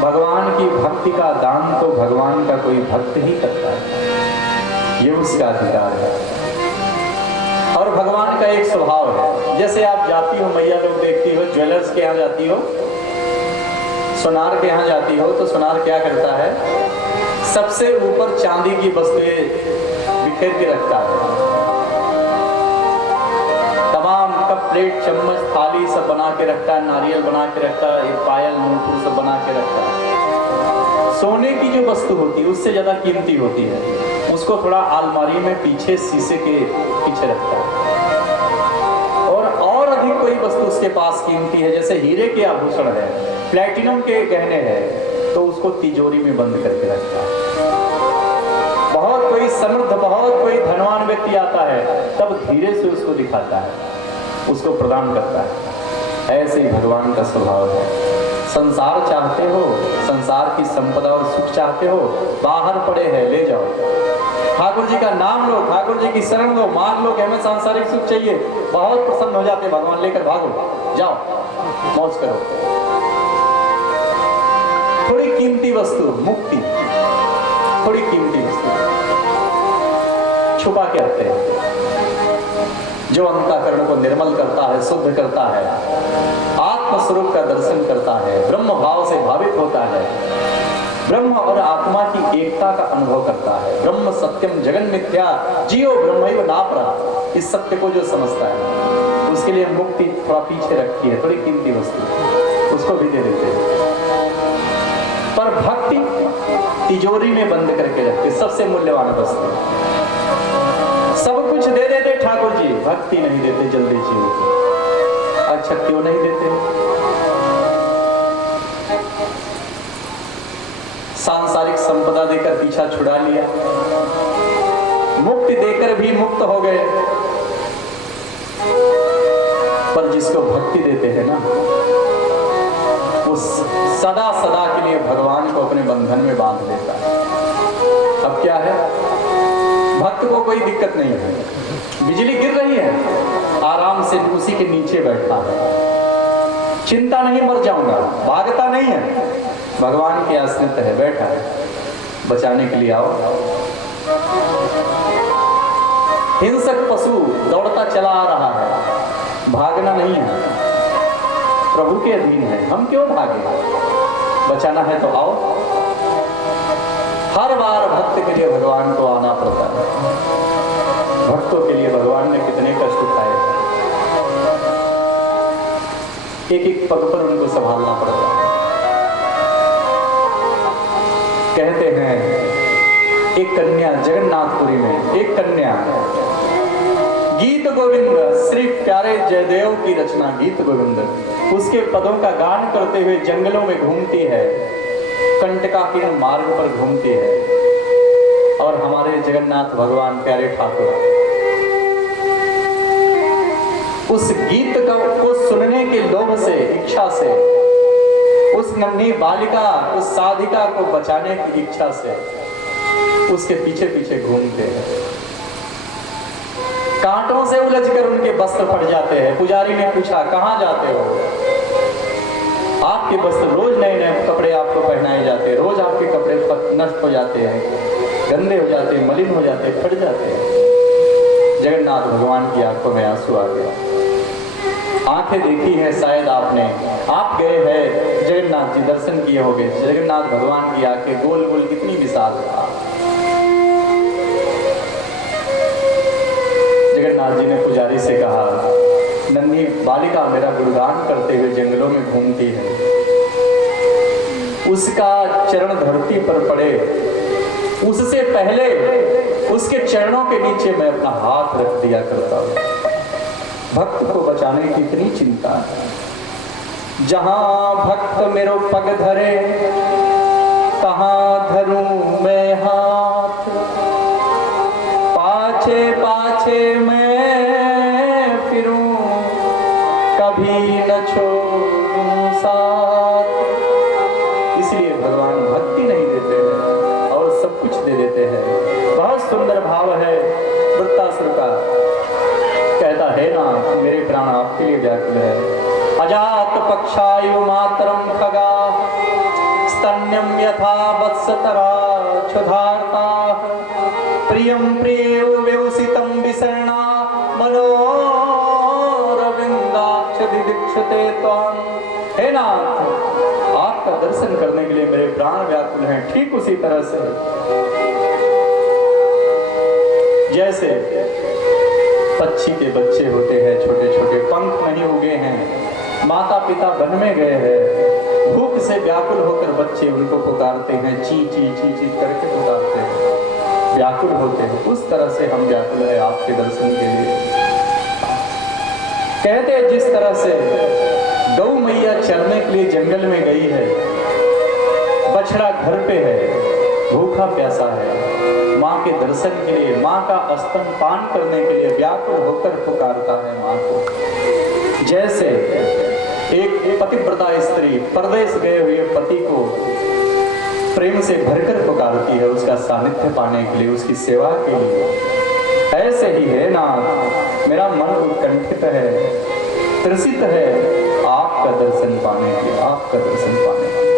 भगवान की भक्ति का दान तो भगवान का कोई भक्त ही करता है, ये उसका अधिकार है। और भगवान का एक स्वभाव है, जैसे आप जाती हो मैया लोग देखती हो, ज्वेलर्स के यहाँ जाती हो, सुनार के यहाँ जाती हो, तो सुनार क्या करता है, सबसे ऊपर चांदी की वस्तुएं बिखेर के रखता है। तमाम कप, प्लेट, चम्मच, थाली सब बना के रखता है, नारियल बना के रखता है, ये पायल, नूपुर सब बना के रखता है। सोने की जो वस्तु होती है उससे ज्यादा कीमती होती है, उसको थोड़ा अलमारी में पीछे शीशे के पीछे रखता है। और अधिक कोई वस्तु उसके पास कीमती है, जैसे हीरे के आभूषण है, प्लेटिनम के गहने हैं, तो उसको तिजोरी में बंद करके रखता है। बहुत कोई समृद्ध, बहुत कोई धनवान व्यक्ति आता है, तब धीरे से उसको दिखाता है, उसको प्रदान करता है। ऐसे ही भगवान का स्वभाव है। संसार चाहते हो, संसार की संपदा और सुख चाहते हो, बाहर पड़े हैं, ले जाओ। ठाकुर जी का नाम लो, ठाकुर जी की शरण लो, मान लो कि हमें सांसारिक सुख चाहिए, बहुत प्रसन्न हो जाते भगवान, लेकर भागो, जाओ, मौज करो। थोड़ी कीमती वस्तु, मुक्ति, थोड़ी कीमती वस्तु छुपा के रखते हैं, जो अंतःकरण को निर्मल करता है, शुद्ध करता है, आत्मस्वरूप का दर्शन करता है, ब्रह्म भाव से भावित होता है, ब्रह्म और आत्मा की एकता का अनुभव करता है। ब्रह्म सत्यम जगन मिथ्या जियो ब्रह्मैव नापरा, इस सत्य को जो समझता है उसके लिए मुक्ति थोड़ा पीछे रखी है, थोड़ी कीमती वस्तु उसको भी दे देते हैं। पर भक्ति तिजोरी में बंद करके रखते, सबसे मूल्यवान वस्तु। सब कुछ दे देते ठाकुर जी, भक्ति नहीं देते जल्दी जीव को। अच्छा क्यों नहीं देते? सांसारिक संपदा देकर पीछा छुड़ा लिया, मुक्ति देकर भी मुक्त हो गए, पर जिसको भक्ति देते हैं ना, वो सदा सदा के लिए भगवान को अपने बंधन में बांध लेता है। अब क्या है, भक्त को कोई दिक्कत नहीं है, बिजली गिर रही है, आराम से उसी के नीचे बैठा है, चिंता नहीं मर जाऊंगा, भागता नहीं है, भगवान के आश्रित है, बैठा है, बचाने के लिए आओ। हिंसक पशु दौड़ता चला आ रहा है, भागना नहीं है, प्रभु के अधीन है, हम क्यों भागे, बचाना है तो आओ। हर बार भक्त के लिए भगवान को आना पड़ता है। भक्तों के लिए भगवान ने कितने कष्ट उठाए, एक एक पग पर उनको संभालना पड़ता है। कहते हैं एक कन्या जगन्नाथपुरी में, एक कन्या गीत गोविंद, श्री प्यारे जयदेव की रचना गीत गोविंद, उसके पदों का गान करते हुए जंगलों में घूमती है, कंटकाकीर्ण मार्ग पर घूमती है। और हमारे जगन्नाथ भगवान प्यारे ठाकुर उस गीत को सुनने के लोभ से, इच्छा से, उस नन्ही बालिका, उस साधिका को बचाने की इच्छा से उसके पीछे पीछे घूमते हैं। कांटों से उलझकर उनके वस्त्र फट जाते हैं। पुजारी ने पूछा कहाँ जाते हो? आपके वस्त्र रोज नए नए कपड़े आपको पहनाए जाते हैं, रोज आपके कपड़े नष्ट हो जाते हैं, गंदे हो जाते हैं, मलिन हो जाते हैं, फट जाते हैं। जगन्नाथ भगवान की आंखों में आंसू आ गया। आंखें देखी है शायद आपने, आप गए हैं जगन्नाथ जी, दर्शन किए होंगे, जगन्नाथ भगवान की आंखें गोल गोल कितनी विशाल था। जगन्नाथ जी ने पुजारी से कहा, नन्ही बालिका मेरा गुणगान करते हुए जंगलों में घूमती है, उसका चरण धरती पर पड़े उससे पहले उसके चरणों के नीचे मैं अपना हाथ रख दिया करता हूं। भक्त को बचाने की इतनी चिंता है। जहां भक्त मेरो पग धरे तहां धरूं मैं हाथ, पाछे पाछे मैं फिरूं कभी न छोड़ूं साथ। इसलिए भगवान भक्ति नहीं देते हैं और सब कुछ दे देते हैं। बहुत सुंदर भाव है वृत्तासुर का, कहता है ना मेरे प्राण आपके लिए व्याकुल है। अजात पक्षायु मातरम खगा स्तन्यं यथा वत्सतरा क्षुधार्ता प्रियं प्रियो व्यवसितं विसर्णा मनोरविंदाक्ष दिदीक्षते त्वां। हे नाथ, आपका दर्शन करने के लिए मेरे प्राण व्याकुल हैं। ठीक उसी तरह से जैसे पक्षी के बच्चे होते हैं, छोटे छोटे पंख नहीं उगे हैं, माता पिता वन में गए हैं, भूख से व्याकुल होकर बच्चे उनको पुकारते हैं, ची ची ची ची करके पुकारते हैं, व्याकुल होते हैं। उस तरह से हम व्याकुल है आपके दर्शन के लिए। कहते हैं जिस तरह से गौ मैया चरने के लिए जंगल में गई है, बछड़ा घर पे है, भूखा प्यासा है, माँ के दर्शन के लिए, माँ का स्तनपान करने के लिए व्याकुल होकर पुकारता है माँ को। जैसे एक पतिव्रता स्त्री परदेश गए हुए पति को प्रेम से भरकर पुकारती है उसका सानिध्य पाने के लिए, उसकी सेवा के लिए। ऐसे ही है नाथ, मेरा मन उत्कंठित है, त्रसित है आपका दर्शन पाने के लिए, आपका दर्शन पाने के लिए।